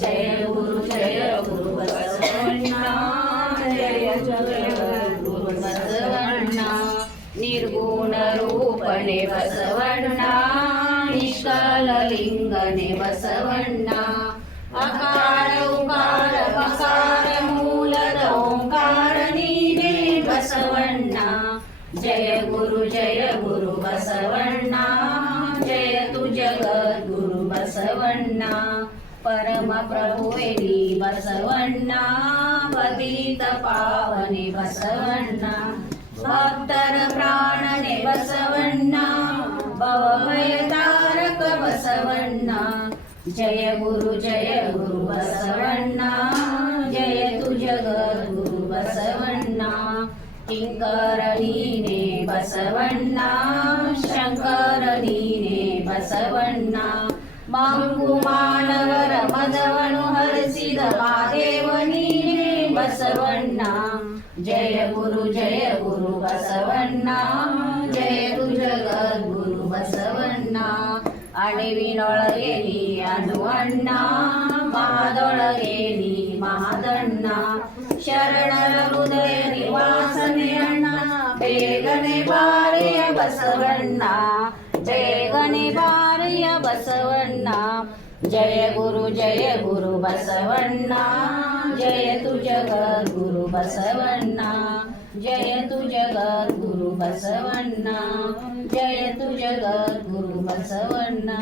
जय गुरु बसवण्णा जय गुरु बसवण्णा निर्गुण रूपने बसवण्णा निष्काल लिंगने बसवण्णा अकार उकार मकार मूलद ओंकार नीने बसवण्णा जय गुरु बसवण्णा जय तु जगद्गुरु बसवण्णा परम प्रभुवेनी बसवण्णा पतित पावने बसवण्णा भक्तर प्राणने बसवण्णा भवभय तारक बसवण्णा जय गुरु बसवण्णा जय तु जगद्गुरु बसवण्णा किंकरणीने बसवण्णा शंकरनीने बसवण्णा मंकुमानवर मदवनु हरसिद महादेवनीने बसवण्णा जय गुरु बसवण्णा जय तु जगद्गुरु बसवण्णा अणिविनೊಳಗೆನಿ ಅನುವಣ್ಣ ಮಹದೊಳಗೆನಿ ಮಹದಣ್ಣ ಶರಣರ ಹೃದಯ ನಿವಾಸನೆ ಅಣ್ಣ ಬೇಗನೆ ಬಾರಿಯ ಬಸವಣ್ಣ ಬೇಗನೆ ಬಾರಿಯ ಬಸವಣ್ಣ जय गुरु बसवण्णा जय तु जगद्गुरु बसवण्णा जय तु जगद्गुरु बसवण्णा जय तु जगद्गुरु बसवण्णा।